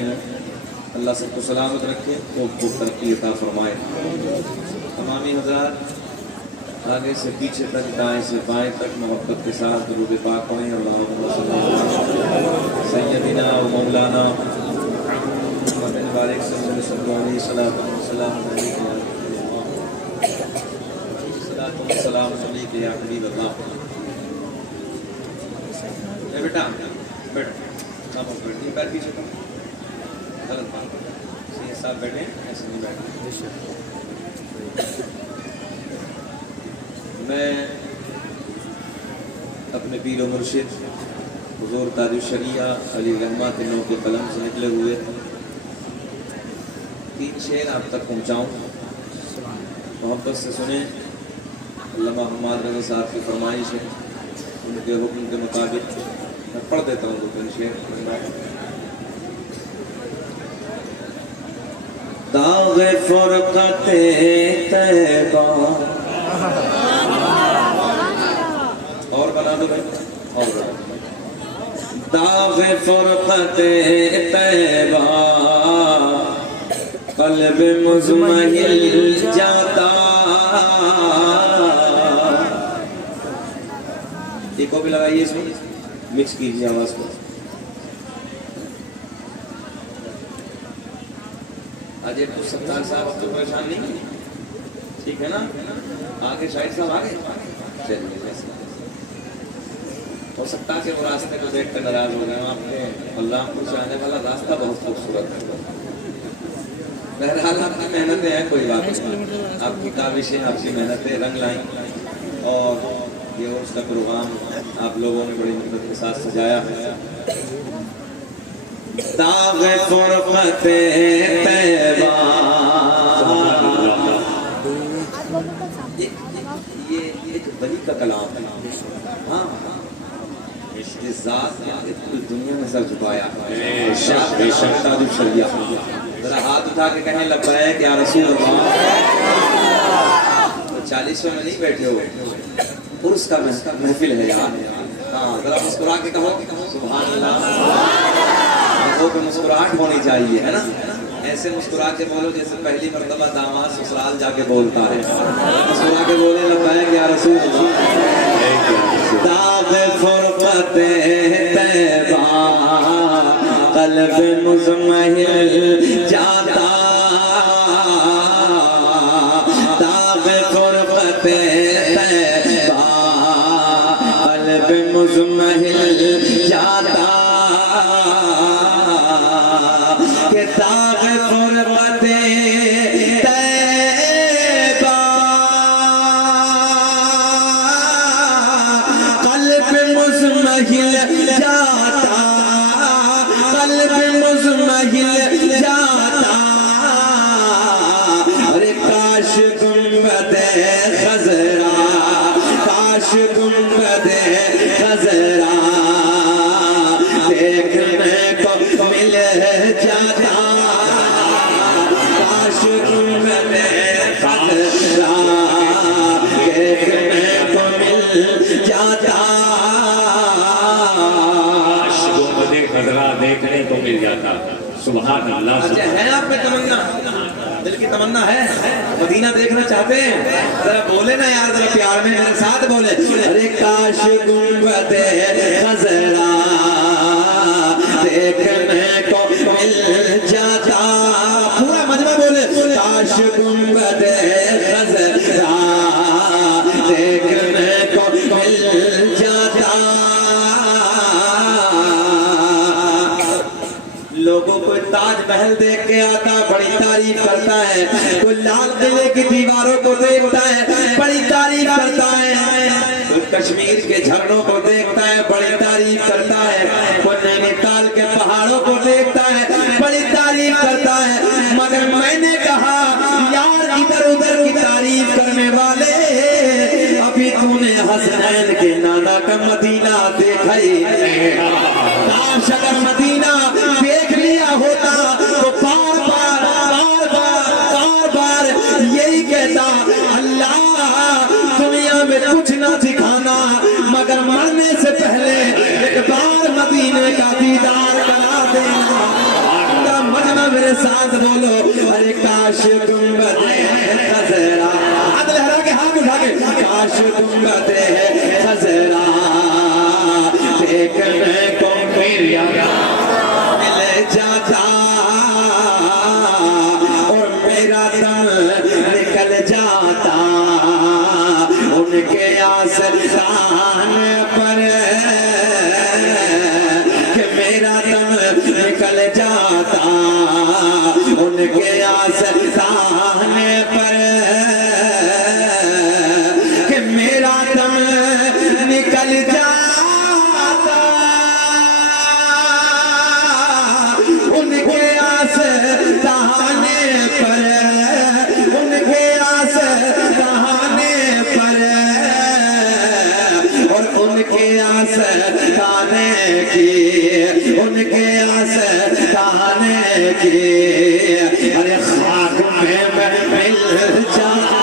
گرامی ہوں، اللہ سب کو سلامت رکھے، خوب ترقی عطا فرمائے۔ تمامی حضرات آگے سے پیچھے تک، دائیں سے بائیں تک محبت کے ساتھ درود پاک پڑھیں۔ اللہم صلی اللہ علیہ سیدنا و مولانا محمد بارک صلی اللہ علیہ وسلم، السلام علیکم یا حبیب اللہ۔ بیٹا بیٹھ، نہیں پیر پیچھے کرو، غلط بات ہے، یہ صاحب بیٹھے ایسے نہیں بیٹھے۔ میں اپنے پیر و مرشد حضور تاج الشریعہ علی رحمہ کے نو کے قلم سے نکلے ہوئے 3 شعر آپ تک پہنچاؤں، محبت سے سنیں۔ علامہ حماد رضا صاحب کی فرمائش ہے، ان کے حکم کے مطابق میں پڑھ دیتا ہوں 2-3 شعر۔ داغ فرقت طیبہ، اور بنا دو بھائی، اور بنا دو۔ داغ فرقت طیبہ قلب مزمحل جاتا، ایک کو بھی لگائیے، اس میں مکس کیجیے آواز کو۔ آج ایک تو ستار صاحب اب تو پریشان نہیں، ٹھیک ہے نا؟ آگے شاہد صاحب آگے چلیے، ہو سکتا ہے کہ وہ راستے کو دیکھ کر ناراض ہو گئے۔ آپ کے اللہ کو جانے والا راستہ بہت خوبصورت ہے، بہرحال آپ کی محنتیں ہیں، کوئی بات نہیں، آپ کی کاوشیں، آپ کی محنتیں رنگ لائیں، اور یہ اس کا پروگرام آپ لوگوں نے بڑی محنت کے ساتھ سجایا ہے۔ داغ فرقت طیبہ، یہ ایک ولی کا کلام ہے، ہاں اس ذات نے پوری دنیا میں سر جھکایا ہے۔ بے شک تاج الشریعہ، ذرا ہاتھ اٹھا کے کہیں لبیک یا رسول اللہ۔ 40ویں میں نہیں بیٹھے ہو، عرس کا محفل ہے یار، ہاں ذرا مسکرا کے کہو سبحان اللہ۔ آنکھوں پہ مسکراہٹ ہونی چاہیے، ہے نا؟ ایسے مسکرا کے بولو جیسے پہلی مرتبہ داماد سسرال جا کے بولتا ہے، مسکرا کے بولے لبیک یا رسول اللہ۔ داغ فرقت طیبہ قلب مزمحل جاتا، داغ فرقت طیبہ قلب مزمحل جاتا، کہ داغ فرقت طیبہ قلب مزمحل جاتا، قلب مزمحل جاتا، ارے کاش گنبد خضرا، کاش گنبد خضرا دیکھنے کو مل جاتا، کاش گنبد خضرا دیکھنے کو مل جاتا، کاش گنبد خضرا دیکھنے کو مل جاتا۔ سبحان اللہ۔ اچھا ہے آپ میں تمنا، دل کی تمنا ہے، مدینہ دیکھنا چاہتے ہیں؟ ذرا بولے نا یار، ذرا پیار میں میرے ساتھ بولے، ارے کاش گنبد خضرا دیکھنے کو مل جاتا، پورا مجمع بولے، کاش گنبد خضرا دیکھنے کو مل جاتا۔ لوگوں کو تاج محل دیکھ کے آتا بڑی تعریف کرتا ہے، کوئی لال قلعے کی دیواروں کو دیکھتا ہے بڑی تعریف کرتا ہے، کوئی کشمیر کے جھرنوں کو دیکھتا ہے بڑی تعریف کرتا ہے، کوئی نینی تال کے پہاڑوں کو دیکھتا ہے بڑی تعریف کرتا ہے، مگر میں نے کہا یار ادھر ادھر کی تعریف کرنے والے، ابھی تو نے حسنین کے نانا کا مدینہ دیکھا ہی نہیں، کاش اگر مدینہ دیکھ لیا ہوتا تو بار بار بار بار بار بار یہی کہتا، اللہ دنیا میں کچھ نہ دکھانا مگر مرنے سے پہلے ایک بار مدینے کا دیدار کرا دینا۔ میرے ساتھ بولو ارے کاش گنبد خضرا عدل ہرا کے ہاتھ اٹھا کے کاش گنبد خضرا دیکھنے کو مل جاتا اور میرا دم نکل جاتا ان کے آستان پر کہ میرا دم نکل جاتا ان کے آستان پر کہ میرا دم نکل جاتا ان کے آستان پر ان کے آستان پر اور ان کے آستان کی ان کے آستان کی ارے خاک میں مل جاتا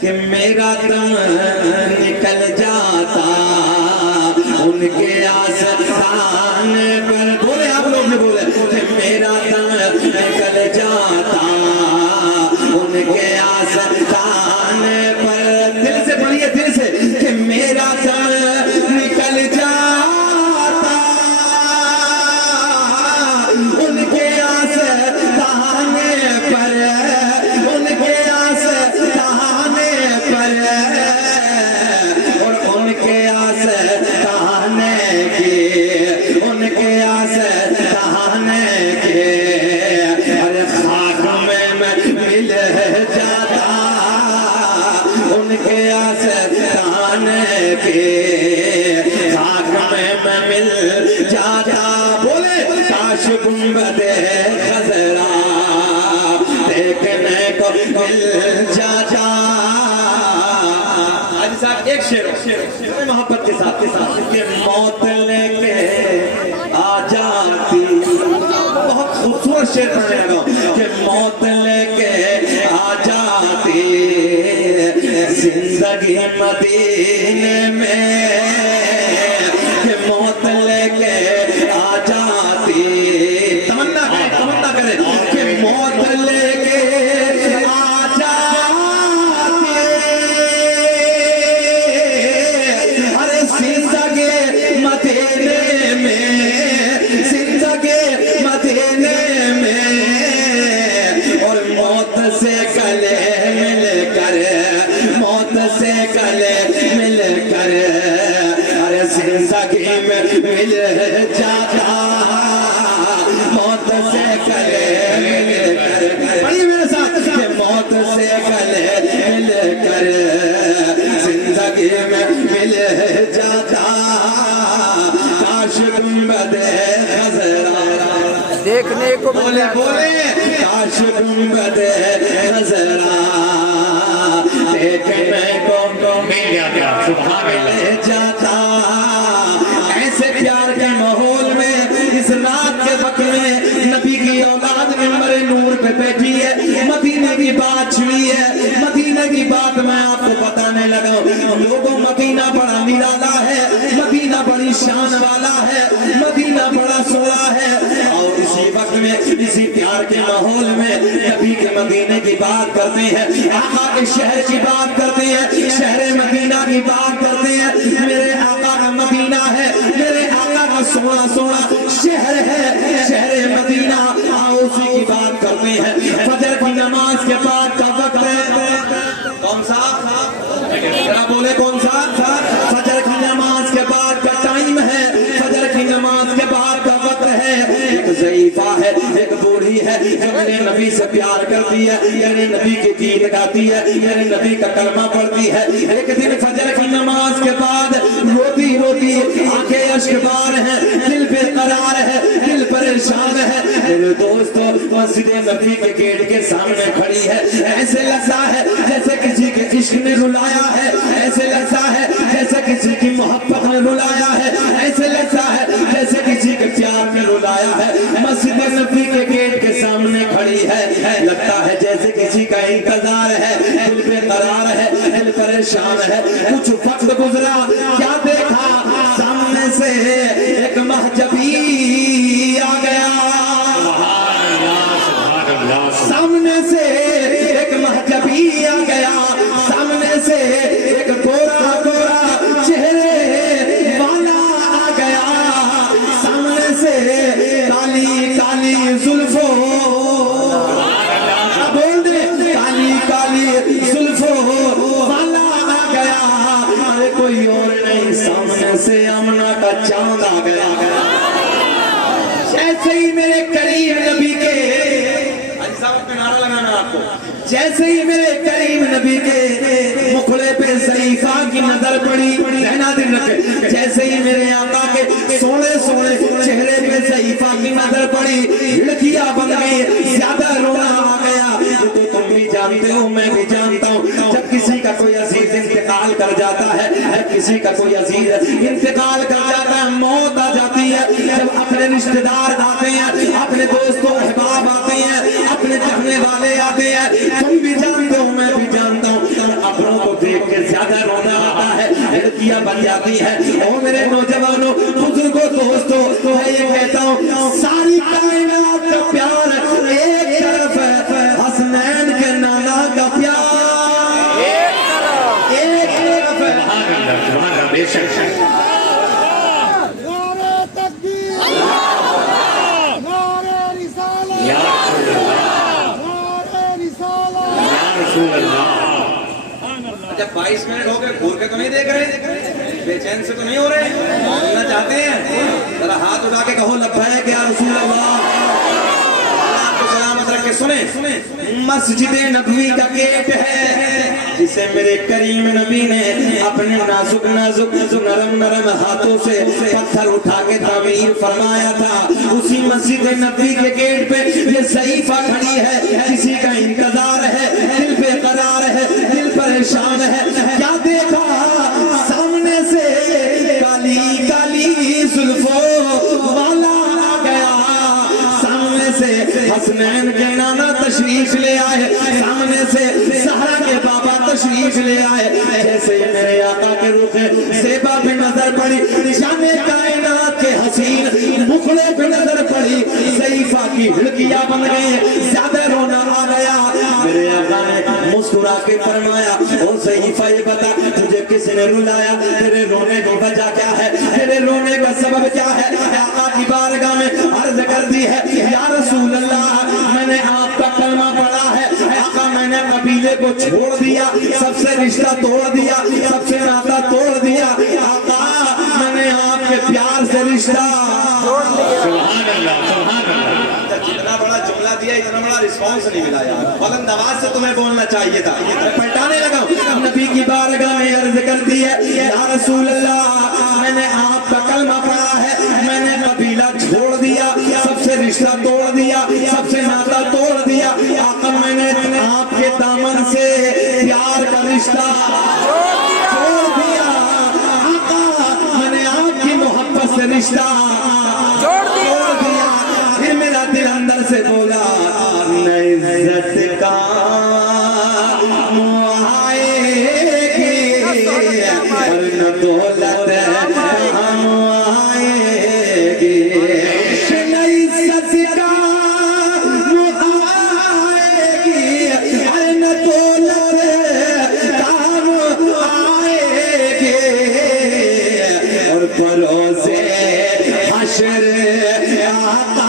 کہ میرا دم نکل جاتا ان کے آستان پر بولے آپ لوگ بھی بولے کہ میرا دم نکل جاتا ان کے آستان پر دل سے پڑھیے دل سے کہ میرا دم نکل جاتا ان کے آستان پر ان کے آستان پر اور ان کے آستان کی ان کے آستان کے ارے خاک میں مل جاتا ان کے آستان کے خاک میں مل جاتا بولے کاش گنبد خضرا دیکھنے کو مل جاتا حاجی صاحب ایک شعر محبت کے ساتھ کہ موت لے کے آ جاتی بہت خوبصورت شعر پڑھنے لگا کہ موت لے کے آ جاتی زندگی مدینے میں کہ موت لے کے آ جاتی تمنا کرے کہ موت لے کے آ جاتی ارے زندگی مدینے میں زندگی مدینے میں اور موت سے گلے مل کر موت سے گلے مل کر ارے زندگی میں مل جاتا موت سے گلے مل کر پڑھیے میرے ساتھ کہ موت سے گلے مل کر زندگی میں مل جاتا کاش گنبد خضرا دیکھنے کو بولے بولے کاش گنبد خضرا دیکھنے کو مل جاتا سبحان اللہ مل جاتا ایسے پیار کے ماحول میں اس رات کے وقت میں نبی کی اولاد منبر نور پہ بیٹھی ہے مدینے کی بات چھوئی ہے مدینے کی بات میں آپ کو بتانے لگا لوگوں مدینہ بڑا نرالا ہے مدینہ بڑی شان والا ہے مدینہ بڑا سوڑا ہے اور اسی وقت میں اسی پیار کے ماحول میں نبی کے مدینے کی بات کرتے ہیں آقا کے شہر کی بات کرتے ہیں شہر مدینہ کی بات کرتے ہیں میرے آقا کا مدینہ ہے میرے آقا کا سونا سونا شہر ہے شہر مدینہ آؤ اسی کی بات کرتے ہیں فجر کی نماز کے بعد کا وقت ہے کون سا ذرا بولے کون سا فجر کی نماز کے بعد کا ٹائم ہے فجر کی نماز کے بعد کا وقت ہے ایک ضعیفہ ہے ایک بوڑھی ہے جو میرے نبی سے پیار کرتی ہے میرے نبی کی گیت گاتی ہے میرے نبی کا کلمہ پڑھتی ہے ایک دن فجر کی نماز کے بعد روتی روتی آنکھیں اشکبار ہیں دل بے قرار ہے دل پریشان ہے میرے دوستو مسجد نبی کے گیٹ کے سامنے کھڑی ہے ایسے لگتا ہے جیسے کسی کے عشق نے رلایا ہے ایسے لگتا ہے جیسے کسی کی محبت نے رلایا ہے ایسے لگتا ہے جیسے کسی کے پیار نے رلایا ہے مسجد نبی کے گیٹ کے سامنے کھڑی ہے لگتا ہے جیسے کسی کا انتظار ہے دل بے قرار ہے دل پریشان ہے کچھ وقت گزرا کیا دیکھا سامنے سے ایک محجبی آ گیا سامنے سے ایک محجبی آ گیا سامنے سے ایک گورا گورا چہرے والا آ گیا سامنے سے کالی کالی زلفوں بول دے کالی کالی زلفوں والا آ گیا ارے کوئی اور نہیں سامنے سے آمنہ کا چاند آ گیا جیسے ہی میرے کریم نبی کے نعرہ لگانا آپ کو جیسے ہی میرے کریم نبی کے مکھڑے پہ صحیفہ کی نظر پڑی رہنا دل رکھے جیسے ہی میرے آقا کے سونے سونے چہرے پہ صحیفہ کی نظر پڑی ہڑکیاں بن گئی زیادہ رونا آ گیا تو تم بھی جانتے ہو میں بھی جانتا ہوں جب کسی کا کوئی عزیز انتقال کر جاتا ہے جب کسی کا کوئی عزیز انتقال کر جاتا ہے موت آ جاتی ہے جب اپنے رشتہ دار آتے ہیں اپنے دوستوں احباب آتے ہیں اپنے چاہنے والے آتے ہیں تم بھی جانتے ہو میں بھی جانتا ہوں اپنوں کو دیکھ کے زیادہ رونا آتا ہے ہڑکیاں بن جاتی ہے او میرے نوجوانوں بزرگوں دوستوں میں یہ کہتا ہوں ساری کائنات کا پیار ایک طرف ہے حسنین کے نانا کا پیار ایک طرف ہے بے شک جب 22 منٹ ہو گئے گھور کے تو نہیں دیکھ رہے بے چین سے تو نہیں ہو رہے بولنا چاہتے ہیں ذرا ہاتھ اٹھا کے کہو لبیک یا رسول اللہ آپ کو سلامت رکھ کے سنیں مسجد نبوی کا گیٹ ہے جسے میرے کریم نبی نے اپنے نازک نازک نرم نرم ہاتھوں سے پتھر اٹھا کے تعمیر فرمایا تھا اسی مسجد نبوی کے گیٹ پہ یہ صحیفہ کھڑی ہے کسی کا انتظار ہے دل بے قرار ہے دل پریشان ہے کیا دیکھا سامنے سے کالی کالی زلفوں والا آ گیا سامنے سے حسنین کے نانا تشریف لے آئے سامنے سے سہرا کے بابا تشریف لے آئے جیسے میرے آقا کے روح زیبا پہ نظر پڑی جانے کائنات کے حسین مکھڑے پہ نظر پڑی صحیفہ کی ہڑکیاں بن گئی زیادہ رونا آ گیا میرے آقا نے مسکرا کے فرمایا او صحیفہ یہ بتا تجھے کس نے رلایا تیرے رونے کی وجہ کیا ہے تیرے رونے کا سبب کیا ہے آقا کی بارگاہ میں عرض کر دی ہے یا رسول اللہ میں نے آپ کا کلمہ پڑھا ہے آقا میں نے قبیلے کو چھوڑ دیا سب سے رشتہ توڑ دیا سب سے ناطہ توڑ دیا آقا میں نے آپ کے پیار سے رشتہ سبحان اللہ سبحان اللہ جتنا بڑا جملہ دیا اتنا بڑا رسپانس نہیں ملا یار بلند آواز سے تمہیں بولنا چاہیے تھا پلٹانے لگا نبی کی بارگاہ میں عرض کر دی ہے یا رسول اللہ میں نے آپ کا کلمہ پڑھا ہے میں نے قبیلہ چھوڑ دیا سب سے رشتہ توڑ دیا سب سے ناطہ توڑ دیا آقا میں نے آپ کے دامن سے پیار کا رشتہ چھوڑ دیا آقا میں نے آپ کی محبت سے رشتہ چھوڑ دیا پھر میرا دل اندر سے بولا نہ عزت کا آئے گی اور نہ دولت آئے گی نہ عزت کا آئے گی اور نہ دولت کام آئے گی اور پروسے حشر آقا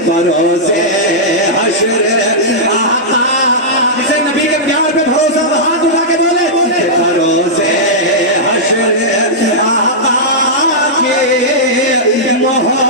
بھروسے حشر آقا جسے نبی کے پیار پہ بھروسہ ہاتھ اٹھا کے بولے بھروسے حشر آقا کے محبت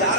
4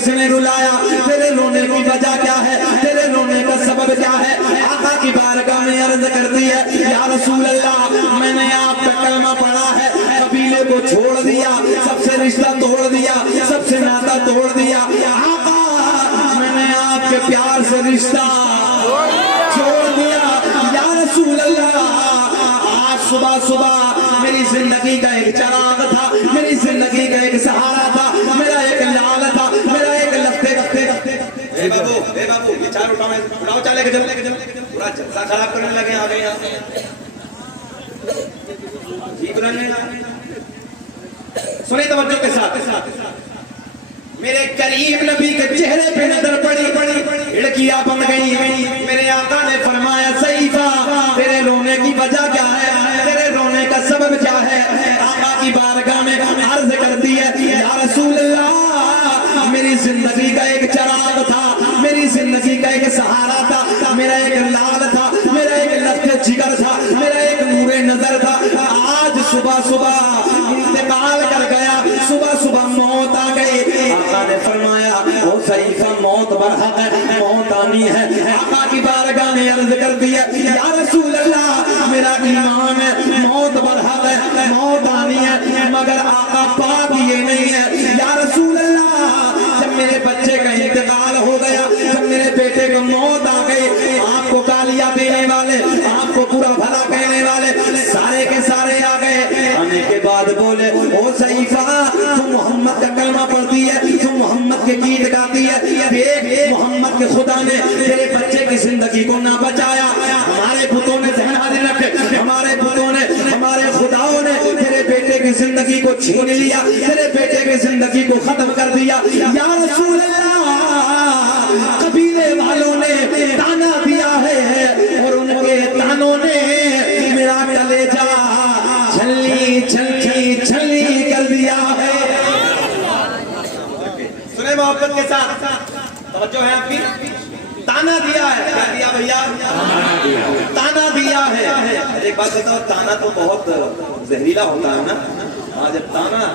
کس نے رلایا, تیرے رونے کی وجہ کیا ہے, تیرے رونے کا سبب کیا ہے. آقا کی بارگاہ میں عرض کرتی ہے یا رسول اللہ میں نے آپ پہ کلمہ پڑھا ہے, قبیلے کو چھوڑ دیا, سب سے رشتہ توڑ دیا, سب سے ناطہ توڑ دیا. آقا میں نے آپ کے پیار سے رشتہ چھوڑ دیا. یا رسول اللہ آج صبح صبح میری زندگی کا ایک چراغ تھا, میری زندگی کا ایک سہارا تھا, میرا ایک لال تھا, میرا ایک لگتے اے بابو یہ چار اٹھاؤ چلے کے چلو پورا جلسہ خراب کرنے لگے آ گئے ٹھیک رہنے. سنیں توجہ کے ساتھ, میرے قریب نبی کے چہرے پہ نظر پڑی, لڑکیاں بن گئی. میرے آقا نے فرمایا سیفہ تیرے رونے کی وجہ کیا ہے, تیرے رونے کا سبب کیا ہے. آقا کی بارگاہ میں عرض کرتی ہے یا رسول اللہ میری زندگی کا ایک چراغ تھا, میری زندگی کا ایک سہارا تھا, میرا ایک لال تھا, میرا ایک لفظ جگر تھا, میرا ایک نور نظر تھا. آج صبح صبح انتقال کر گیا, صبح صبح موت آ گئی. آقا نے فرمایا وہ سیفہ موت برحق ہے, موت آنی ہے. آقا کی بارگاہ میں عرض کر دیا یا رسول اللہ میرا ایمان ہے, موت برحق ہے, موت آنی ہے, مگر آقا پاک یہ نہیں ہے. یا رسول اللہ جب میرے بچے کا انتقال ہو گیا, جب میرے بیٹے کو موت آ گئی, آپ کو گالیاں دینے والے, آپ کو برا بھلا کہنے والے سارے کے سارے آ گئے. آنے کے بعد بولے او سیفہ تو محمد کا کلمہ پڑھتی ہے, تو محمد کے گیت گاتی ہے, دیکھ محمد کے خدا نے تیرے بچے کی زندگی کو نہ بچایا. ہمارے بتوں نے ذہن حاضر رکھے, ہمارے بتوں نے, ہمارے خداؤں نے تیرے بیٹے کی زندگی کو چھین لیا, تیرے بیٹے کی زندگی کو ختم کر دیا. یا رسول اللہ قبیلے والوں نے تانا دیا ہے اور ان کے تانوں نے میرا کلیجہ چھلی چھلی چھلی کر دیا ہے. سنیں محبت کے ساتھ, توجہ ہے آپ کی. تانا دیا ہے, کیا دیا بھیا, تانا دیا ہے. ایک بات بتاؤ, تانا تو بہت زہریلا ہوتا ہے نا. جب تانا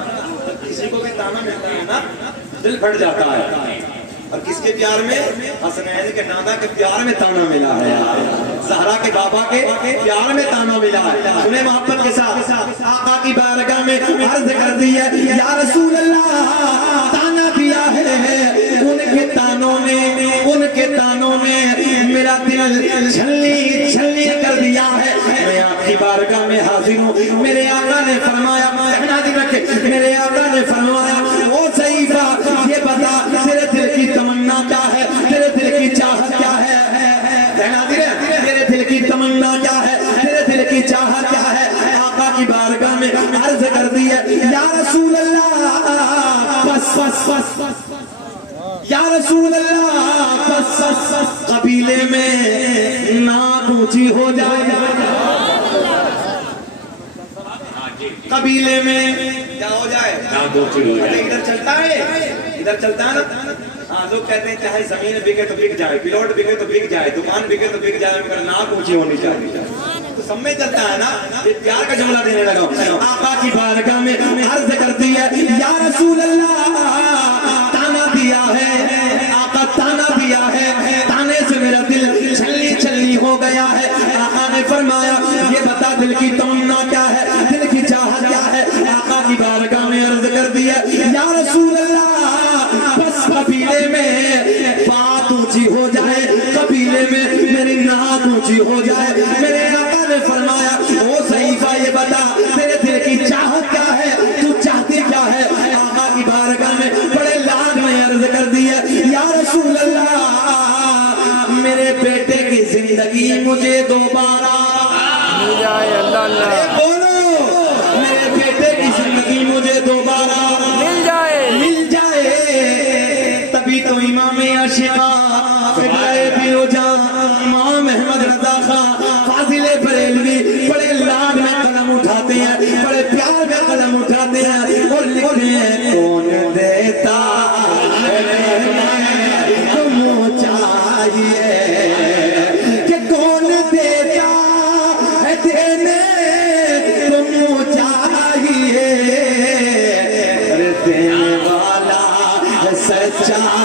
کسی کو بھی تانا ملتا ہے نا دل پھٹ جاتا ہے. اور کس کے پیار میں, حسنین کے نانا کے پیار میں تانا ملا ہے, زہرا کے بابا کے پیار میں تانا ملا ہے. سنیں محبت کے ساتھ, آقا کی بارگاہ میں عرض کر دی ہے یا رسول اللہ تانا دیا ہے, ان کے تانوں نے, ان کے تانوں نے میرا دل چھلنی چھلنی کر دیا ہے. میں آپ کی بارگاہ میں حاضر ہوں. میرے آقا نے فرمایا, میرے آقا نے فرمایا او سیفہ یہ بتا تیرے دل کی تمنا کیا ہے, تیرے دل کی چاہت کیا ہے. تیرے دل کی تمنا کیا ہے, تیرے دل کی چاہت کیا ہے. آقا کی بارگاہ میں عرض کر دی ہے یا رسول اللہ بس بس بس, یا رسول اللہ بس بس, قبیلے میں ناک اونچی ہو جائے, قبیلے میں کیا ہو جائے, ادھر چلتا ہے, ادھر چلتا ہے نا. ہاں لوگ کہتے ہیں چاہے زمین بکے تو بک جائے, پلاٹ بکے تو بک جائے, دکان بکے تو بک جائے, مگر ناک اونچی ہونی چاہیے. تو سب میں چلتا ہے نا. یہ پیار کا جملہ دینے لگا. آقا کی بارگاہ میں عرض کرتی ہے یا رسول اللہ تانا دیا ہے, آقا تانا دیا ہے, تانے سے میرا دل چھلنی چھلنی ہو گیا ہے. آقا نے فرمایا یہ بتا دل کی تمنا کیا ہے, دل کی چاہت کیا ہے. آقا کی بارگاہ میں عرض کر دی ہے یا رسول اللہ بس قبیلے میں بات اونچی ہو جائے, قبیلے میں میری ناک اونچی ہو جائے. میرے آقا نے فرمایا او سیفہ یہ بتا تیرے دل کی چاہت کیا ہے, تو چاہتی کیا ہے. آقا کی بارگاہ میں بڑے لاغ میں عرض کر دی ہے یا رسول اللہ میرے بیٹے کی زندگی مجھے دوبارہ مل جائے. اللہ اللہ بولو, میرے بیٹے کی زندگی مجھے دوبارہ مل جائے, مل جائے. تبھی تو امام عاشقاں فکرے پیو جان امام احمد رضا خان فاضل بریلوی بڑے لاڈ میں قلم اٹھاتے ہیں, بڑے پیار میں قلم اٹھاتے ہیں اور لکھتے ہیں کون دیتا تم چاہیے کہ کون دیتا ہے دینے تم چاہیے, دینے والا سچا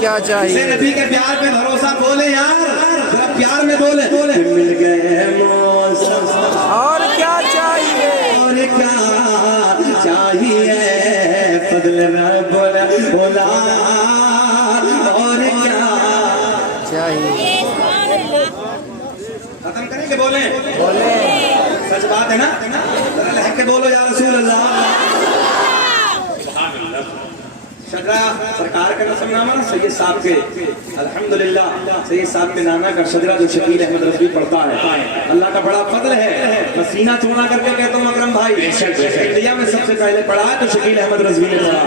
کیا اسے چاہیے نبی کے پیار پہ بھروسہ بولے یار ذرا پیار میں بولے مل گئے موسم اور کیا چاہیے اور کیا چاہیے فضل رب العلا اور کیا چاہیے ختم کریں کہ بولیں بولے سچ بات ہے نا ذرا لہک کے بولو یا رسول اللہ شجرا سرکار کا نسب نامہ سید صاحب کے الحمدللہ سید صاحب کے نانا کا شجرا جو شکیل احمد رضوی پڑھتا ہے اللہ کا بڑا فضل ہے میں سینہ چوڑا کر کے کہتا ہوں اکرم بھائی انڈیا میں سب سے پہلے پڑھا ہے تو شکیل احمد رضوی نے پڑھا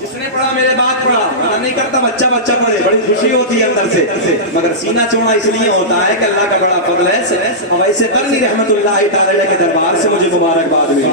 جس نے پڑھا میرے بات پڑھا منع نہیں کرتا بچہ بچہ پڑھے بڑی خوشی ہوتی ہے اندر سے مگر سینہ چوڑا اس لیے ہوتا ہے کہ اللہ کا بڑا فضل ہے ویسے کرنی رحمت اللہ تعالی کے دربار سے مجھے مبارکباد ملی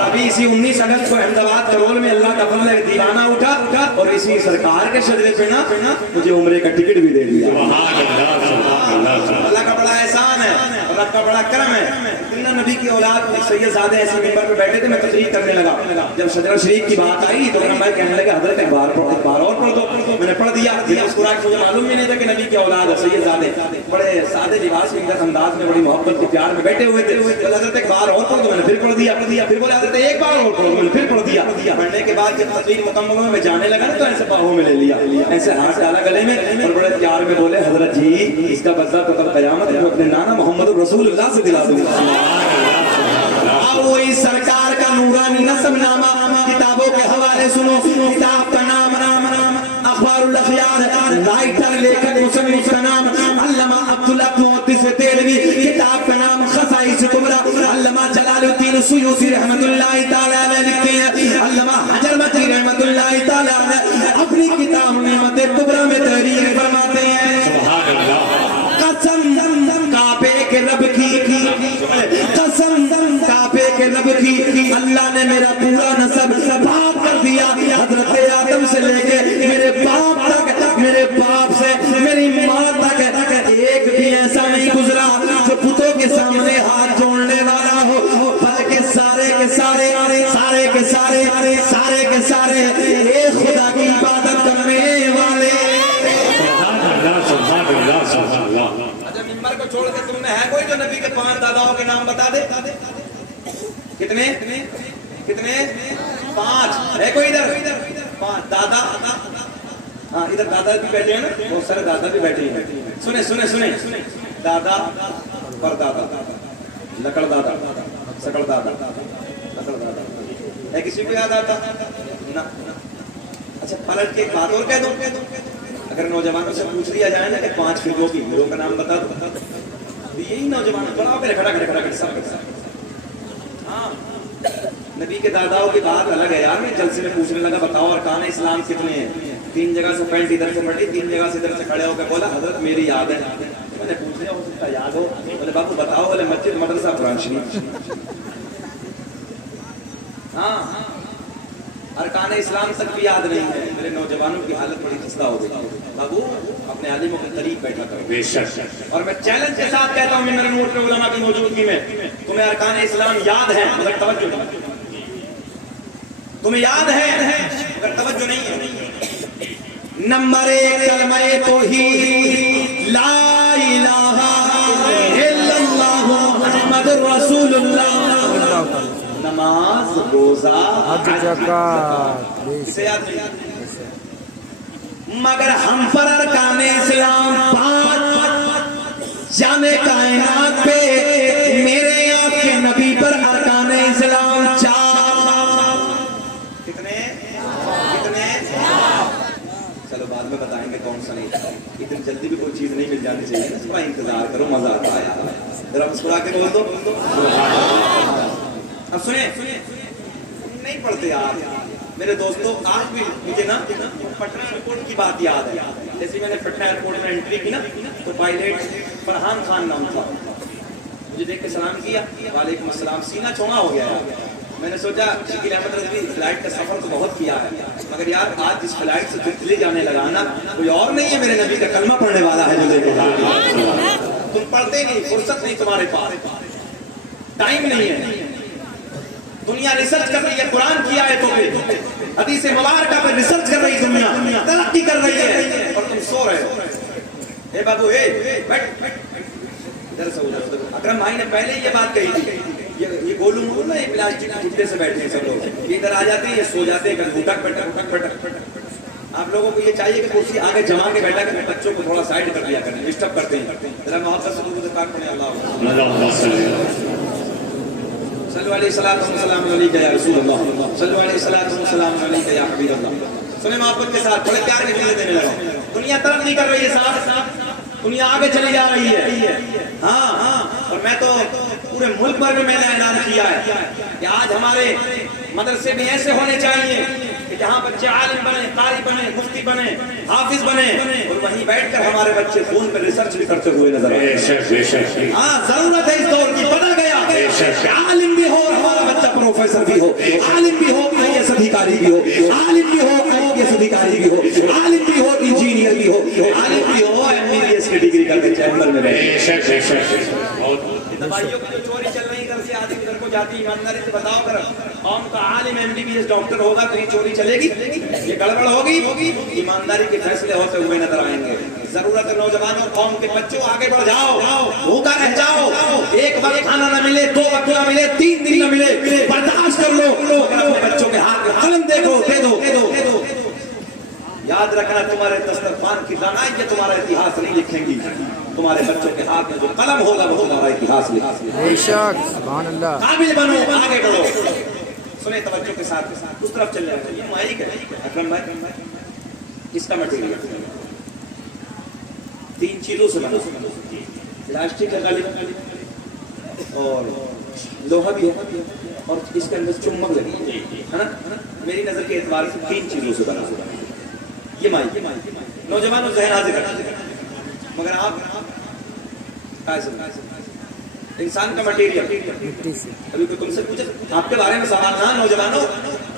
ابھی اسی 19 اگست کو احمد آباد کرول میں اللہ کا فضل ہے دیوانہ اٹھا اور اسی سرکار کے شجرے پہ نا مجھے عمرے کا ٹکٹ بھی دے دیا اللہ کا بڑا احسان ہے اللہ کا بڑا کرم ہے نبی کی اولاد سید زادے ایسے ممبر پہ بیٹھے تھے میں تقریر کرنے لگا جب شجرہ شریف کی بات آئی تو اکرم بھائی کہنے لگے حضرت ایک بار اور پڑھ دو میں نے پڑھ دیا اس قرآن مجھے معلوم بھی نہیں تھا کہ نبی کی اولاد ہے سید زادے بڑے سادے لباس میں انداز میں بڑی محبت کے پیار میں بیٹھے ہوئے تھے حضرت ایک بار اور پڑھ دو میں نے پھر پڑھ دیا پھر بولے حضرت ایک بار اور پڑھ دو میں نے پھر پڑھ دیا پڑھنے کے بعد جب تقریر مکمل ہوئی میں جانے لگا نا تو ایسے باہوں میں لے لیا ایسے ہاتھ ڈالا گلے میں اور بڑے پیار میں بولے حضرت جی اس کا بدلہ تو کل قیامت میں اپنے نانا محمد رسول اللہ سے دلا دوں گا وہی سرکار کا نورانی نسب نامہ کتابوں کے حوالے سنو کتاب کا نام اخبار الاخیار رائٹر لیکھک مصنف کا نام علامہ عبداللہ محدث دہلوی کتاب کا نام خصائص کبریٰ علامہ جلال الدین سیوطی رحمۃ اللہ تعالی علیہ لکھتے ہیں علامہ حجر مکی رحمۃ اللہ تعالی علیہ اپنی کتاب نعمت کبریٰ میں تحریر فرماتے ہیں قسم کعبے کے رب کی قسم کعبے کے رب کی اللہ نے میرا پورا نسب پاک کر دیا حضرت آدم سے لے کے میرے باپ تک میرے باپ سے میری ماں تک ایک بھی ایسا نہیں گزرا جو بتوں کے سامنے ہاتھ جوڑنے والا ہو بلکہ سارے کے سارے ایک خدا کی عبادت کرنے والے ممبر کو چھوڑ کے تم میں ہے کوئی جو نبی کے 5 داداؤں کے نام بتا دے کتنے 5 ہے کوئی ادھر 5 دادا ہاں ادھر دادا بھی بیٹھے ہیں نا بہت سارے دادا بھی بیٹھے ہیں سنیں دادا پر دادا لکڑ دادا سکڑ دادا ہے کسی کو یاد آتا نا اچھا پلٹ کے ایک بات اور کہہ دو اگر نوجوانوں سے پوچھ لیا جائے نا کہ 5 فلموں کی ہیرو کا نام بتا دو یہی نوجوان بڑا کھڑا سب ہاں نبی کے داداؤں کی بات الگ ہے یار میں جلسے میں پوچھنے لگا بتاؤ ارکان اسلام کتنے ہیں 3 جگہ سے پینٹ ادھر سے پڑی 3 جگہ سے ادھر سے کھڑے ہو کے بولا حضرت میری یاد ہے میں نے پوچھ لیا ہو سکتا یاد ہو بولے بابو بتاؤ بولے مسجد مدرسہ قرآن شریف ہاں ارکان اسلام تک بھی یاد نہیں ہے میرے نوجوانوں کی حالت بڑی خستہ ہو گئی بابو اپنے عالموں کے قریب بیٹھا کرو اور میں چیلنج کے ساتھ کہتا ہوں میرے نوٹ پہ علماء کی موجودگی میں تمہیں ارکان اسلام یاد ہے مگر توجہ تمہیں یاد ہے مگر توجہ نہیں ہے نمبر 1 کلمہ توحید لا الہ الا اللہ محمد رسول اللہ نماز روزہ حج زکات اسے یاد نہیں مگر ہم پر ارکان اسلام 5 جامع کائنات پہ میرے آپ کے نبی پر ارکان اسلام 4 کتنے چلو بعد میں بتائیں گے کون سا نہیں اتنی جلدی بھی کوئی چیز نہیں مل جانی چاہیے نا انتظار کرو مزہ آتا ہے ذرا مسکرا کے بول دو اب سنیں نہیں پڑھتے یار میرے دوستوں آج بھی مجھے نا پٹنہ ایئرپورٹ کی بات یاد ہے جیسے میں نے پٹنہ ایئرپورٹ میں انٹری کی نا تو پائلٹ فرحان خان نام تھا مجھے دیکھ کے سلام کیا وعلیکم السلام سینہ چوڑا ہو گیا میں نے سوچا شکیل احمد رضوی فلائٹ کا سفر تو بہت کیا ہے مگر یار آج جس فلائٹ سے دلی جانے لگا نا کوئی اور نہیں ہے میرے نبی کا کلمہ پڑھنے والا ہے جو دیکھو تم پڑھتے نہیں فرصت نہیں تمہارے پاس ٹائم نہیں ہے دنیا ریسرچ کر رہی ہے قرآن کی آیتوں پہ، حدیث مبارکہ پہ ریسرچ کر رہی ہے، دنیا ترقی کر رہی ہے اور تم سو رہے ہو. اے بابو اے بیٹھ ادھر سے ادھر. اکرم بھائی نے پہلے ہی یہ بات کہی تھی، یہ گولو مولو نا، یہ پلاسٹک کے جھوٹے سے بیٹھے ہیں سب لوگ، یہ ادھر آ جاتے ہیں، یہ سو جاتے ہیں، کبھی اٹھک پٹک. آپ لوگوں کو یہ چاہیے کہ کرسی آگے جما کے بیٹھا کریں، بچوں کو تھوڑا سائڈ کر دیا کریں، ڈسٹرب کرتے ہیں. ذرا محبت سے لوگوں سے کام کریں. اللہ صلی علیہ الصلوۃ والسلام علیکہ یا رسول اللہ، صلی علیہ الصلوۃ والسلام علیکہ یا حبیب اللہ. سنیں محبت کے ساتھ، بڑے پیار کے جملے دینے لگا. دنیا ترقی کر رہی ہے صاحب، دنیا آگے چلی جا رہی ہے. ہاں اور میں تو پورے ملک بھر میں نے اعلان کیا ہے کہ آج ہمارے مدرسے بھی ایسے ہونے چاہیے کہ جہاں بچے عالم بنے، قاری بنے، مفتی بنے، حافظ بنے، اور وہیں بیٹھ کر ہمارے بچے فون پہ ریسرچ بھی کرتے ہوئے نظر آئے. ہاں ضرورت ہے اس دور کی. پتا گیا عالم بھی ہو ہمارا بچہ پروفیسر بھی ہو، عالم بھی ہو IAS ادھیکاری بھی ہو، عالم بھی ہو IPS ادھیکاری بھی ہو، عالم بھی ہو انجینئر بھی ہو، عالم بھی ہو MBBS کی ڈگری کر کے چیمبر میں بیٹھے. دبائیوں کی جو چوری چل رہی ادھر سے آدھی ادھر کو جاتی، ایمانداری سے بتاؤ کر قوم کا عالم MBBS ڈاکٹر ہوگا تو یہ چوری چلے گی، یہ گڑبڑ ہوگی. ایمانداری کے فیصلے ہوتے ہوئے نظر آئیں گے. ضرورت ہے نوجوانوں، قوم کے بچوں آگے بڑھ جاؤ، بھوکا رہ جاؤ، ایک وقت کھانا نہ ملے، 2 وقت نہ ملے، 3 دن نہ ملے، برداشت کر لو، اپنے بچوں کے ہاتھ میں قلم دیکھو، دے دو. یاد رکھنا تمہارے دسترخوان کی دانائی یہ تمہارا اتہاس نہیں لکھیں گی، تمہارے بچوں کے ہاتھ میں جو قلم ہوگا وہ تمہارا اتہاس لکھے گا. بے شک سبحان اللہ. قابل بنو، آگے بڑھو. سنیں توجہ کے ساتھ اس طرف چل رہے ہیں. یہ مائک ہے اکرم بھائی، اس کا مٹیریل 3 چیزوں سے بنا، پلاسٹک کا غالب اور لوہا بھی ہے اور اس کے اندر چمک لگی ہے نا. میری نظر کے اعتبار سے 3 چیزوں سے بنا یہ مائک. نوجوانوں ذہن حاضر کرتے مگر آپ انسان کا مٹیریل. ابھی کوئی تم سے پوچھے آپ کے بارے میں سوال نہ، نوجوانوں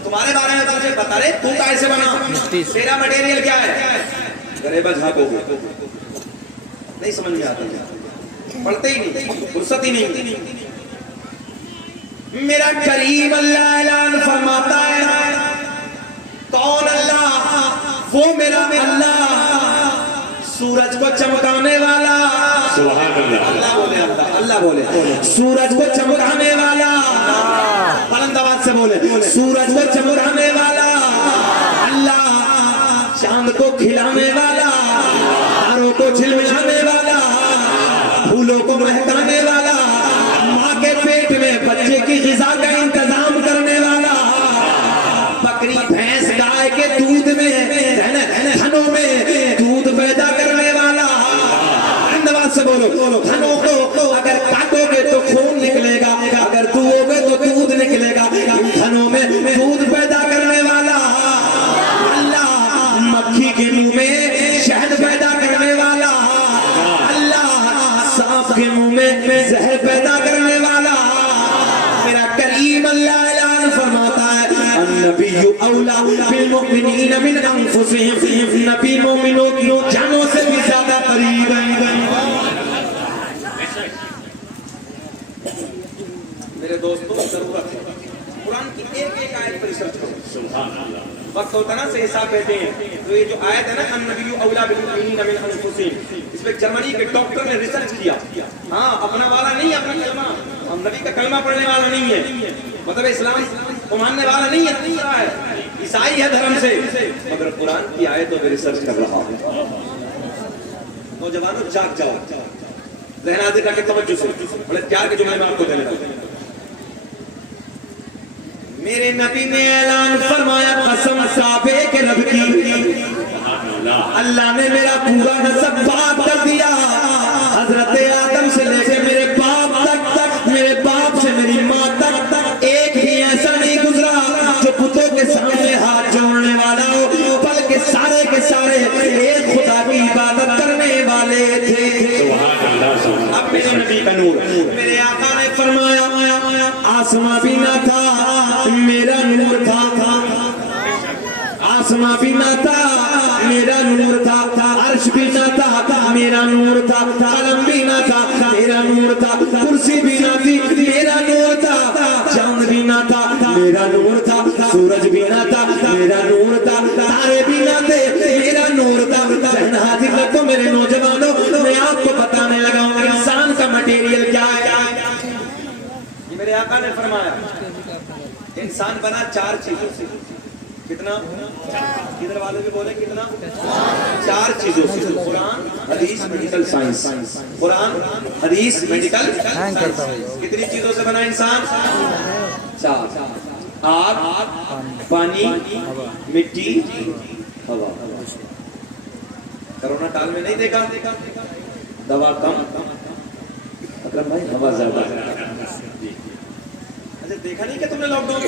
تمہارے بارے میں تجھے بتا رہے تو کیسے بنا، تیرا مٹیریل کیا ہے. غریبہ جھاکو نہیں سمجھ میں آتا، پڑھتے ہی نہیں، فرصت ہی نہیں. میرا کریم اللہ اعلان فرماتا ہے، کون اللہ؟ وہ میرا اللہ، سورج کو چمکانے والا. سبحان اللہ. اللہ بولے، اللہ بولے. سورج کو چمکانے والا، بلند آواز سے بولے، سورج کو چمکانے والا اللہ، چاند کو کھلانے والا، تاروں کو جھلملانے والا، پھولوں کو مہکانے والا، ماں کے پیٹ میں بچے کی غذا کا انتظام کرنے والا، بکری بھینس گائے کے دودھ میں تھنوں میں دودھ پیدا کرنے والا. انداز سے بولو، تھنوں کو اگر کاٹو گے تو خون نکلے گا، اگر دھو گے تو دودھ نکلے گا. تھنوں میں دودھ پیدا کرنے والا اللہ، مکھی کے منہ میں شہد پیدا کرنے والا اللہ، سانپ کے منہ میں زہر پیدا کرنے والا. میرا کریم اللہ اعلان فرماتا ہے، النبی اولا بالمؤمنین من انفسہم، نبی مومنوں کی جانوں سے بھی زیادہ قریب ہے. میرے دوستوں ضرورت ہے قرآن کی ایک آیت پر ریسرچ کرو. سبحان اللہ. وقت ہوتا نا سے حساب دیتے ہیں تو یہ جو آیت ہے نا النبی اولا بالمؤمنین من انفسہم، اس پہ جرمنی کے ڈاکٹر نے ریسرچ کیا. ہاں اپنا والا نہیں، اپنا کلمہ، ہم نبی کا کلمہ پڑھنے والا نہیں ہے، مطلب اسلام کو ماننے والا نہیں ہے، عیسائی ہے دھرم سے، مگر قرآن کی آیتوں پہ ریسرچ کر رہا ہوں. نوجوانوں جاگ جاؤ، ذہن حاضر کر کے توجہ سے بڑے پیار کے جملے میں آپ کو دینے لگا. میرے نبی نے اعلان فرمایا، قسم کعبے کے رب کی، اللہ نے میرا پورا نسب پاک کر دیا، حضرت آدم سے لے کے میرے باپ تک، میرے باپ سے میری ماں تک ایک بھی ایسا نہیں گزرا جو بتوں کے سامنے ہاتھ جوڑنے والا ہو، بلکہ سارے کے سارے ایک خدا کی عبادت کرنے والے تھے. اب میرے نبی کا نور، میرے آقا نے فرمایا، آسماں بھی نہ تھا میرا نور تھا، آسماں بھی نہ تھا میرا نور تھا، عرش بھی نہ تھا میرا نور تھا، قلم بھی نہ تھا میرا نور تھا، کرسی بھی نہ تھی میرا نور تھا، چاند بھی نہ تھا میرے آقا نے فرمایا انسان بنا 4 چیزوں سے. کتنا؟ ادھر والے بھی بولے کتنا؟ 4 چیزوں سے. قرآن، حدیث، میڈیکل سائنس. قرآن، حدیث، میڈیکل سائنس. کتنی چیزوں سے بنا انسان؟ 4. آگ، پانی، مٹی، ہوا. کرونا ٹال میں نہیں دیکھا؟ دوا کم، اکرم بھائی ہوا زیادہ. اچھا دیکھا نہیں کہ تم نے لاک ڈاؤن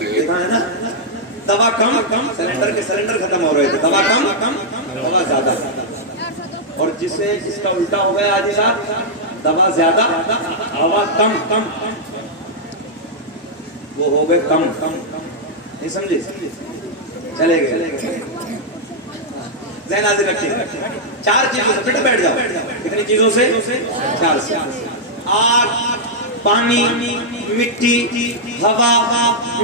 دیکھا ہے نا؟ دوا کم، سلنڈر کے سلنڈر ختم ہو رہے تھے. دوا کم، ہوا زیادہ. اور جس کا الٹا ہو گیا آج رات، دوا زیادہ، ہوا کم، وہ ہو گئے کم. نہیں سمجھے؟ چلے گئے. ذہن حاضر رکھیے. 4 چیزوں سے پھر بیٹھ جاؤ. کتنی چیزوں سے؟ 4 سے. آگ، پانی، مٹی، ہوا.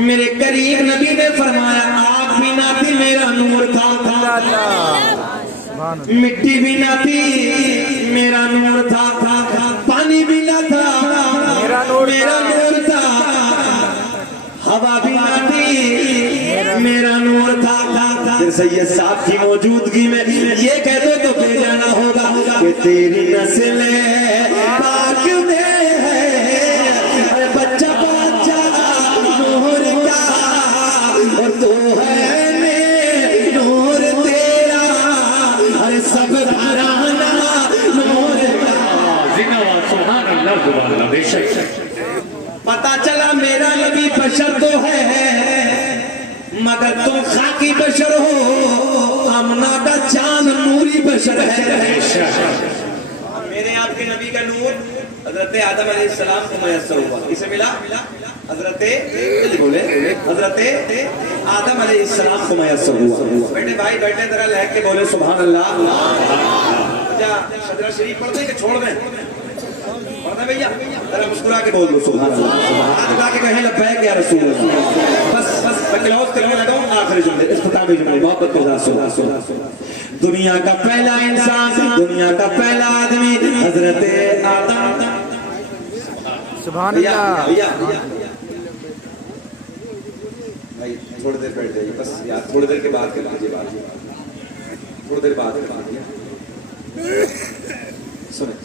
میرے قریب نبی نے فرمایا آگ بھی نہ تھی میرا نور تھا، مٹی بھی نہ تھی میرا نور تھا، پانی بھی نہ تھا میرا نور تھا، ہوا بھی نہ تھی میرا نور تھا. پھر سید صاحب کی موجودگی میں یہ کہہ دو تو پہ جانا ہوگا کہ تیری نسل پاک میں ہے بچہ نور کا، اور تو ہے نور تیرا، ہر سب گھرانا نور کا. سبحان اللہ سبحان اللہ. بے شک پتا چلا میرا نبی بشر تو ہے مگر تم خاکی بشر ہو، آمنہ کا چاند نوری بشر ہے. میرے آپ کے نبی کا نور حضرت آدم علیہ السلام کو میسر ہوا. اسے ملا حضرت آدم علیہ السلام کو میسر ہوا. بیٹے بھائی بیٹھے ذرا لہک کے بولے سبحان اللہ. اچھا شجرہ شریف پڑھ دیں کہ چھوڑ دیں؟ پڑھنا بھیا ذرا مسکرا کے بول دو سبحان اللہ. ہاتھ اٹھا کے کہیں لبیک یا رسول اللہ. بس میں کلاوت کرنے لگا ہوں. آخری جملے اختتامی جملے محبت کے ساتھ سنا. دنیا کا پہلا انسان، دنیا کا پہلا آدمی حضرت آدم. سبحان اللہ. بھائی تھوڑی دیر بیٹھ جائیے بس یار، تھوڑی دیر کے بعد کر لیجیے بات، تھوڑی دیر بعد کر لیجیے. سنیں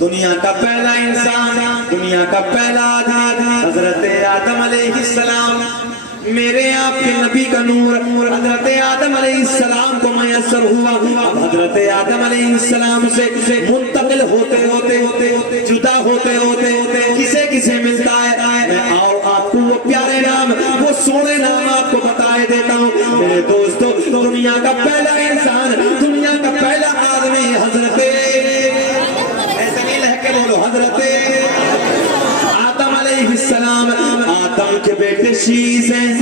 دنیا کا پہلا انسان، دنیا کا پہلا آدمی حضرت آدم علیہ السلام. میرے آپ کے نبی کا نور حضرت آدم علیہ السلام کو میسر ہوا. حضرت آدم علیہ السلام سے منتقل ہوتے ہوتے جدا ہوتے ہوتے کسے کسے ملتا ہے. میں آؤ آپ کو وہ پیارے نام، وہ سونے نام آپ کو بتائے دیتا ہوں میرے دوستو. دنیا کا پہلا انسان، دنیا کا پہلا آدمی حضرت بولو حضرت آدم علیہ السلام. آدم کے بیٹے شیز ہیں،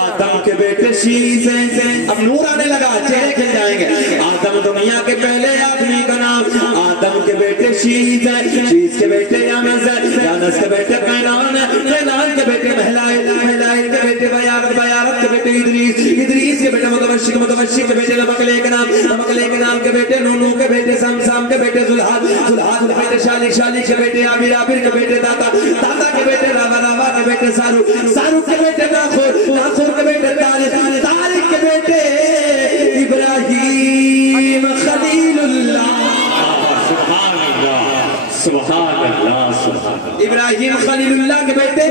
آدم کے بیٹے شیز ہیں. اب نور آنے لگا، چہرے کھل جائیں گے. آدم دنیا کے پہلے آدمی کا نام. آدم کے بیٹے شیز ہیں، شیز کے بیٹے یانس ہیں، یانس کے بیٹے قینان ہیں، قینان کے بیٹے مہلائل، مہلائل کے بیٹے بیارت، بیارت کے بیٹے ادریس، ادریس کے بیٹے متوشق، متوشق کے بیٹے لبکلے کے نام، لبکلے کے نام کے بیٹے نونو کے بیٹے سمسام کے بیٹے زلحاد، زلحاد کے بیٹے شالی، شالی کے بیٹے عابر، عابر کے بیٹے داتا، داتا کے بیٹے راوا، راوا کے بیٹے سارو، سارو کے بیٹے ناخور، ناخور کے بیٹے طارق، طارق کے بیٹے ابراہیم خلیل اللہ. سبحان اللہ سبحان اللہ سبحان اللہ. ابراہیم خلیل اللہ کے بیٹے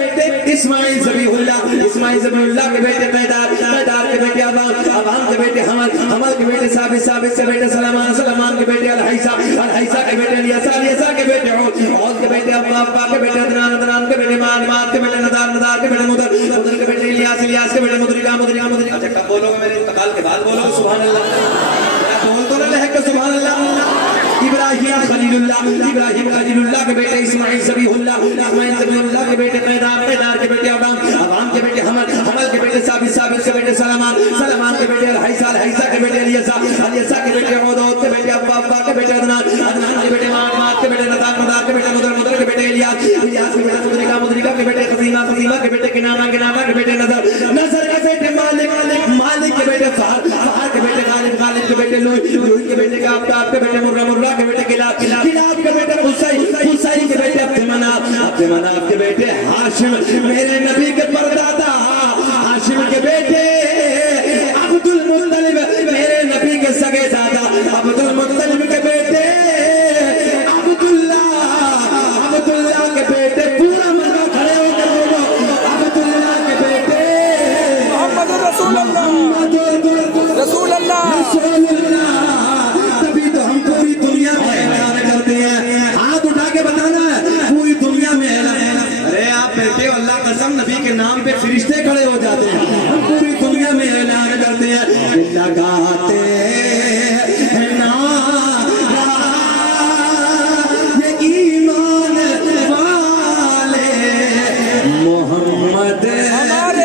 اسماعیل ذبیح اللہ، اسماعیل ذبیح اللہ کے بیٹے قیدار، قیدار کے بیٹے عوام، عوام کے بیٹے حمل، حمل کے بیٹے ثابت، ثابت کے بیٹے سلمان، سلمان کے بیٹے الحیسہ، الحیسہ کے بیٹے الیسا، الیسا کے بیٹے عود، عود کے بیٹے ابا، ابا کے بیٹے عدنان، عدنان کے بیٹے مان، مان کے بیٹے ندار، ندار کے بیٹے مدر، مدر کے بیٹے الیاس، الیاس کے بیٹے مدرکہ، مدرکہ، مدرکہ. اچھا کب بولو گے میرے انتقال کے بعد بولو سبحان اللہ. بول تو نہ لہک سبحان اللہ. ابراہیم خلیل اللہ، ابراہیم خلیل اللہ کے بیٹے اسماعیل ذبیح اللہ، اسماعیل ذبیح اللہ کے بیٹے قیدار، قیدار کے بیٹے عوام، عوام کے بیٹے حمل، حمل کے بیٹے ثابت، ثابت کے بیٹے سلمان، سلمان کے بیٹے الحیسہ، الحیسہ کے بیٹے الیسا، الیسا کے بیٹے عود، عود کے بیٹے ابا، ابا کے بیٹے عدنان، عدنان کے بیٹے مان، مان کے بیٹے ندار، ندار کے بیٹے مدر، مدر کے بیٹے الیاس، الیاس کے بیٹے مدرکہ، مدرکہ کے بیٹے خزیمہ، خزیمہ کے بیٹے کنانہ، کنانہ کے بیٹے نظر، نظر کے بیٹے مالک، مالک کے بیٹے فہر، فہر کے بیٹے غالب، غالب کے بیٹے لوہی، لوہی کے بیٹے کعب، کعب کے بیٹے مرہ، مرہ کے بیٹے کلاب، کلاب کے بیٹے حسین، حسین کے بیٹے عبد مناف، عبد مناف کے بیٹے ہاشم میرے نبی کے پردادا ہاشم کے بیٹے عبد المطلب میرے نبی کے سگے دادا عبد المطلب کے بیٹے عبداللہ کے بیٹے پورا مذہب کھڑے ہو کے بولو عبداللہ کے بیٹے محمد رسول اللہ رسول اللہ رسول اللہ تبھی تو ہم پوری دنیا میں اعلان کرتے ہیں ہاتھ اٹھا کے بتانا ہے پوری دنیا میں اعلان ارے آپ بیٹے اللہ قسم نبی کے نام پہ فرشتے کھڑے ہو جاتے ہیں ہم پوری دنیا میں اعلان کرتے ہیں لگاتے ہیں نعرہ یہ ایمان والے محمد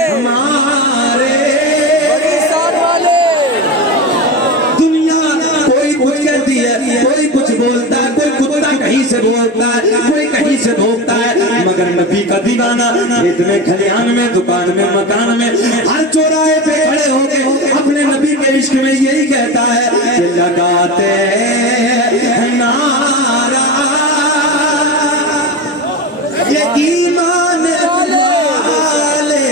ہمارے بڑی شان والے دنیا کوئی کچھ کہتی ہے کوئی کچھ بولتا ہے کوئی کتا کہیں سے بولتا ہے کوئی کہیں سے بھوکتا ہے مگر نبی کا دیوانہ کھیت میں کھلیان میں دکان میں مکان میں ہر چوراہے پہ کھڑے ہو کے اپنے نبی کے عشق میں یہی کہتا ہے کہ لگاتے ہیں نعرہ یہ ایمان والے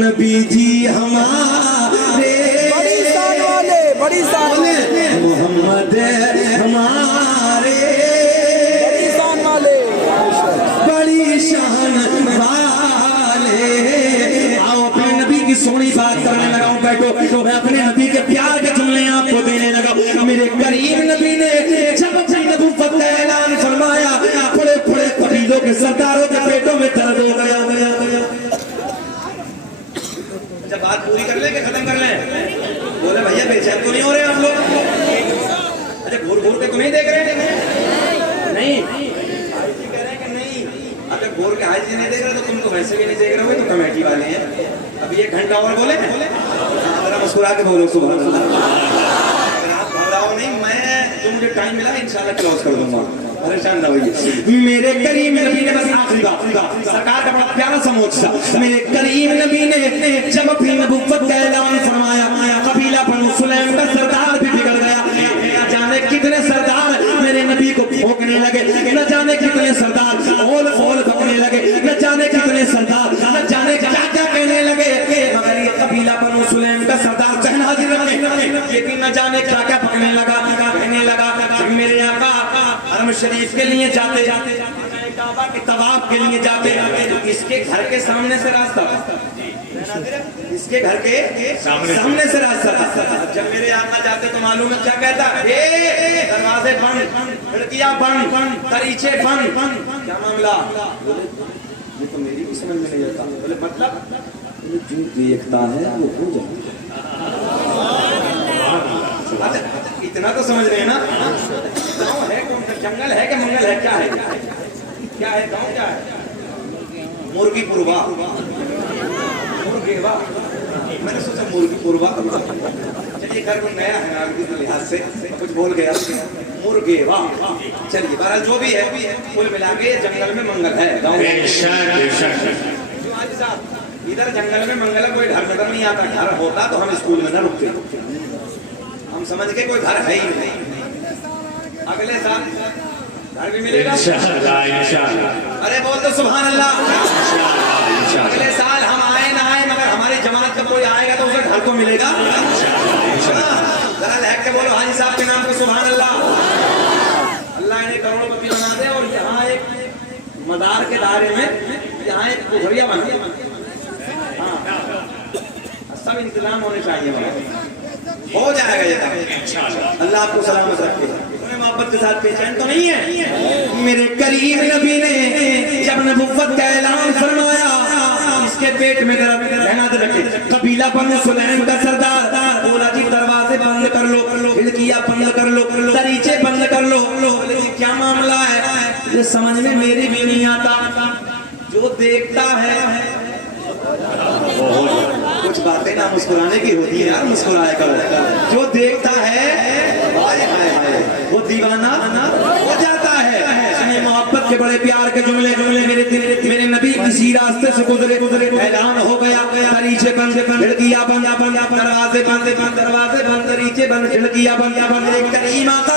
نبی جی ہمارے بڑی شان والے بڑی شان والے محمد ہمارے بڑی شان والے بڑی شان والے آؤ اپنے نبی کی سونی بات کرنے لگا ہوں بیٹھو میں اپنے نبی کے پیار کے جملے آپ کو دینے لگا میرے کریم نبی نے جب اپنی نبوت کا اعلان فرمایا بڑے بڑے قبیلوں کے سرداروں کے پیٹوں میں درد ہو گیا اچھا بات پوری کر لیں کہ ختم کر لیں بولے بھیا بے چین تو نہیں ہو رہے آپ لوگ اچھا گھور گھور کے تو نہیں دیکھ رہے نہیں کہہ رہے ہیں کہ نہیں اگر گھور کے حاجی نہیں دیکھ رہے تو تم تو ویسے بھی نہیں دیکھ رہے ہو تو کمیٹی والے ہیں ابھی 1 گھنٹہ اور بولے ذرا مسکرا کے بولو سبحان اللہ آپ گھبراؤ نہیں میں جو مجھے ٹائم ملا انشاءاللہ کلوز کر دوں گا پریشان نہ ہوئیے میرے کریم نبی نے بس آخری بات سرکار کا بڑا پیارا سا موجزہ میرے کریم نبی نے جب اپنی نبوت کا اعلان فرمایا قبیلہ بنو سلیم کا سردار بھی بگڑ گیا نہ جانے کتنے سردار میرے نبی کو بھوکنے لگے نہ جانے کتنے سردار اول بھوکنے لگے نہ جانے کتنے سردار نہ جانے کیا کیا کہنے لگے مگر یہ قبیلہ بنو سلیم کا سردار ذہن حاضر رکھے لیکن نہ جانے کیا کیا پکنے لگا کہنے لگا جب میرے آقا حرم شریف کے لیے جاتے کعبہ کے طواف کے لیے جاتے اس کے گھر کے سامنے سے راستہ اس کے گھر کے سامنے سے راستہ جب میرے آقا جاتے تو معلوم ہے کیا کہتا دروازے بند کھڑکیاں بند دریچے بند کیا معاملہ یہ تو میری بھی سمجھ میں نہیں آتا بولے مطلب جو دیکھتا ہے وہ ہو جاتا اتنا تو سمجھ رہے ہیں نا گاؤں ہے جنگل ہے کہ منگل ہے کیا ہے کیا ہے گاؤں کیا ہے مرغی پوروا مرغیوا میں نے سوچا مرغی پوروا چلیے گھر کو نیا ہے نام کے لحاظ سے کچھ بول گیا مرغیوا چلیے بہرحال جو بھی ہے کل ملا کے جنگل میں منگل ہے گاؤں ادھر جنگل میں منگل ہے کوئی گھر نظر نہیں آتا گھر ہوتا تو ہم اسکول میں نہ رکتے ہم سمجھ کے کوئی گھر ہے ہی نہیں اگلے سال گھر بھی ملے گا ارے بول تو سبحان اللہ اگلے سال ہم آئے نہ آئے مگر ہماری جماعت کا کوئی آئے گا تو اسے گھر کو ملے گا ذرا لہک کے بولو حاجی صاحب کے نام کو سبحان اللہ اللہ انہیں کروڑوں پتی بنا دے اور یہاں ایک مدار کے دائرے میں یہاں ایک پوکھریا بن گیا سب انتظام ہونے چاہیے ہو جائے گا یہ اللہ آپ کو سلامت رکھے محبت کے ساتھ بے چین تو نہیں ہے میرے کریم نبی نے جب نبوت کا اعلان فرمایا اس کے پیٹ میں رہنا دے رکھے قبیلہ بنو سلیم کا سردار بولا جی دروازے بند کر لو کھڑکیاں بند کر لو دریچے بند کر لو کیا معاملہ ہے یہ سمجھ میں میری بھی نہیں آتا جو دیکھتا ہے کچھ باتیں نہ مسکرانے کی ہوتی ہیں یار مسکرائے کرو جو دیکھتا ہے وہ دیوانہ ہو جاتا ہے محبت کے بڑے پیار کے جملے میرے نبی کسی راستے سے گزرے اعلان ہو گیا دریچے بند کھڑکیاں بند دروازے بند دریچے بند کھڑکیاں بند ایک کریم آقا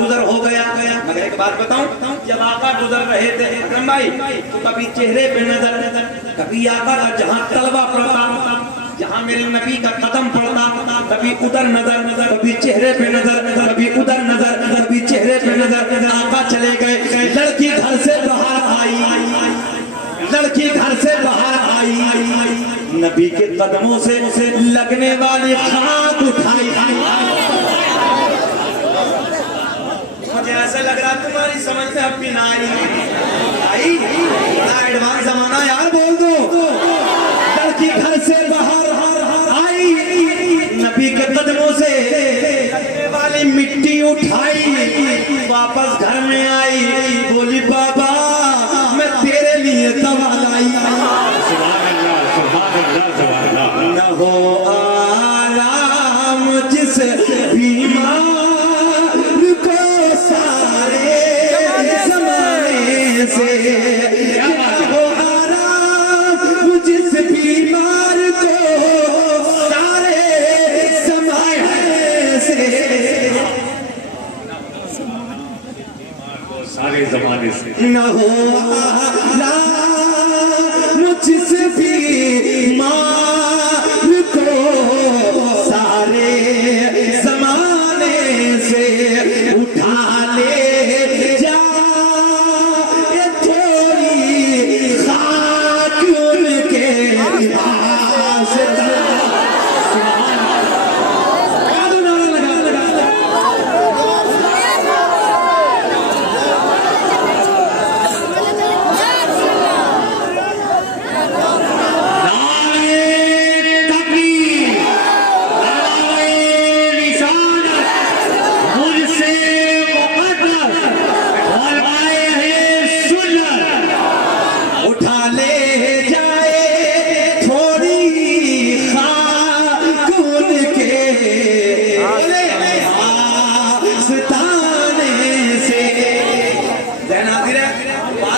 گزر ہو گیا. مگر ایک بات بتاؤں, جب آقا گزر رہے تھے اکرم بھائی تو کبھی چہرے پہ نظر, کبھی آقا کا جہاں طلبہ پڑتا, جہاں میرے نبی کا قدم پڑتا, کبھی ادھر نظر, کبھی چہرے پہ نظر, کبھی ادھر نظر, کبھی چہرے پہ نظر. آقا چلے گئے, لڑکی گھر سے باہر آئی, لڑکی گھر سے باہر آئی, نبی کے قدموں سے لگنے والی خاک اٹھائی. مجھے ایسا لگ رہا تمہاری سمجھ میں اب بھی نہ آئی, بڑا ایڈوانس زمانہ یار, بول دو. لڑکی گھر سے باہر آئی, نبی کے قدموں سے لگنے والی مٹی اٹھائی, واپس گھر میں آئی, بولی بابا میں تیرے لیے دوا لائی. نہ ہو آرام جس بیمار کو سارے زمانے سے, نہ ہو آرام جس بیمار کو سارے زمانے سے, سارے زمانے سے نہ ہو آرام جس بیمار کو سارے زمانے سے, اٹھا لے جا تھوڑی خاک ان کے پاس.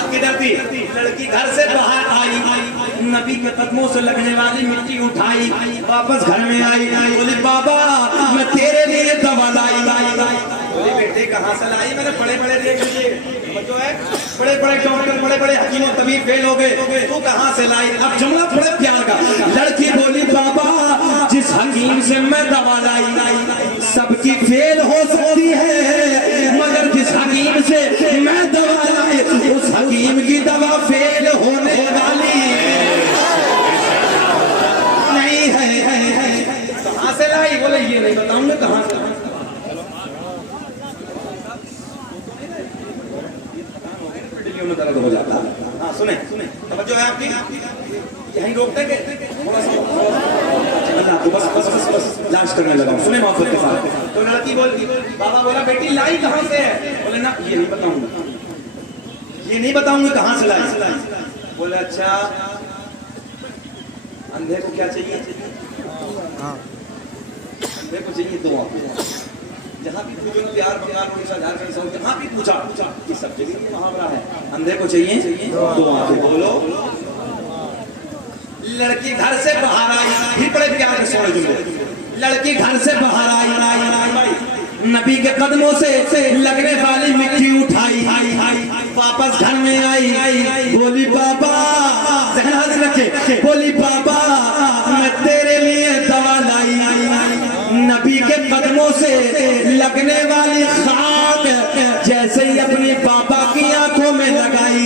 لڑکی گھر سے باہر آئی, نبی کے قدموں سے لگنے والی مٹی اٹھائی, واپس گھر میں آئی, بولی بابا میں تیرے لیے دوا لائی. بولی بیٹے کہاں سے لائی؟ میں نے بڑے بڑے دیکھ لیے, جو ہے بڑے بڑے ڈاکٹر, بڑے بڑے حکیم و طبیب فیل ہو گئے, تو کہاں سے لائی؟ اب جملہ بڑے پیار کا. لڑکی بولی بابا جس حکیم سے میں دوا لائی, سب کی فیل ہو سکتی ہے, مگر جس حکیم سے میں دوا لائی اس حکیم کی دوا فیل ہونے والی نہیں ہے. کہاں سے لائی؟ بولے یہ نہیں بتاؤں گا کہاں سے. میں درد ہو جاتا ہے. ہاں سنیں توجہ ہے آپ کی, یہیں روک دیں گے تھوڑا سا, بس بس بس بس لاش کرنے لگا ہوں, سنیں محبت کے ساتھ. تو لڑکی بولتی, بابا بولا بیٹی لائی کہاں سے ہے؟ بولے نا یہ نہیں بتاؤں گا, یہ نہیں بتاؤں گا کہاں سے لائی. بولے اچھا اندھے کو کیا چاہیے؟ اندھے کو چاہیے دعا. جہاں بھی پوچھو پیار پیار اڑیسہ جھارکھنڈ ساؤتھ, جہاں بھی پوچھا یہ سب جگہ یہ محاورہ ہے, اندھے کو چاہیے دعا. بولو لڑکی گھر سے باہر آئی, بھی بڑے پیار کے سونے جملے. لڑکی گھر سے باہر آئی, نبی کے قدموں سے لگنے والی مٹی اٹھائی, واپس گھر میں آئی, بولی بابا ذہن حاضر رکھے, بولی بابا میں تیرے لیے دوا لائی. نبی کے قدموں سے لگنے والی خاک جیسے ہی اپنی بابا کی آنکھوں میں لگائی,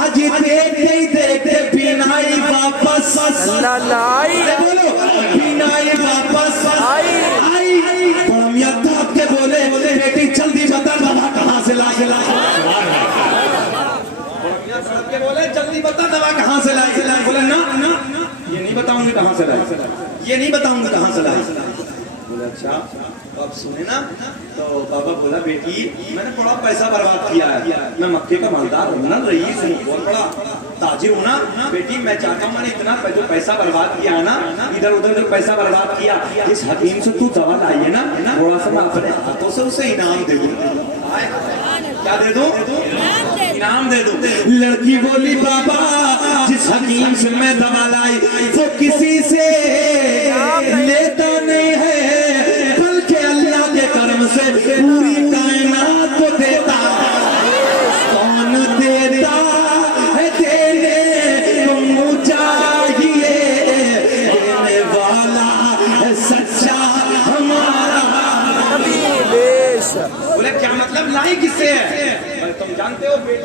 آج دیکھتے ہی دیکھتے بینائی واپس لائی, بولو بینائی واپس آئی. میاں تھاپ کے بولے بیٹی جلدی بتا دوا کہاں سے لائی. کے بولے جلدی بتا دوا کہاں سے لائی. بولے نا یہ نہیں بتاؤں گی کہاں سے لائی, یہ نہیں بتاؤں گی کہاں سے لائی. بولے اچھا اب سنے نا. تو بابا بولا بیٹی میں نے بڑا پیسہ برباد کیا ہے, میں مکے کا مالدار ہوں نا, رئیس ہوں, بہت بڑا تاجر ہوں نا. بیٹی میں چاہتا ہوں میں نے اتنا جو پیسہ برباد کیا ہے نا, ادھر ادھر جو پیسہ برباد کیا, جس حکیم سے تو دوا لائی ہے نا, تھوڑا سا میں اپنے ہاتھوں سے اسے انعام دے دوں. کیا دے دوں؟ انعام دے دوں. لڑکی بولی بابا جس حکیم سے میں دوا لائی وہ کسی سے لیتا نہیں ہے, بلکہ اللہ کے کرم سے پوری کائنات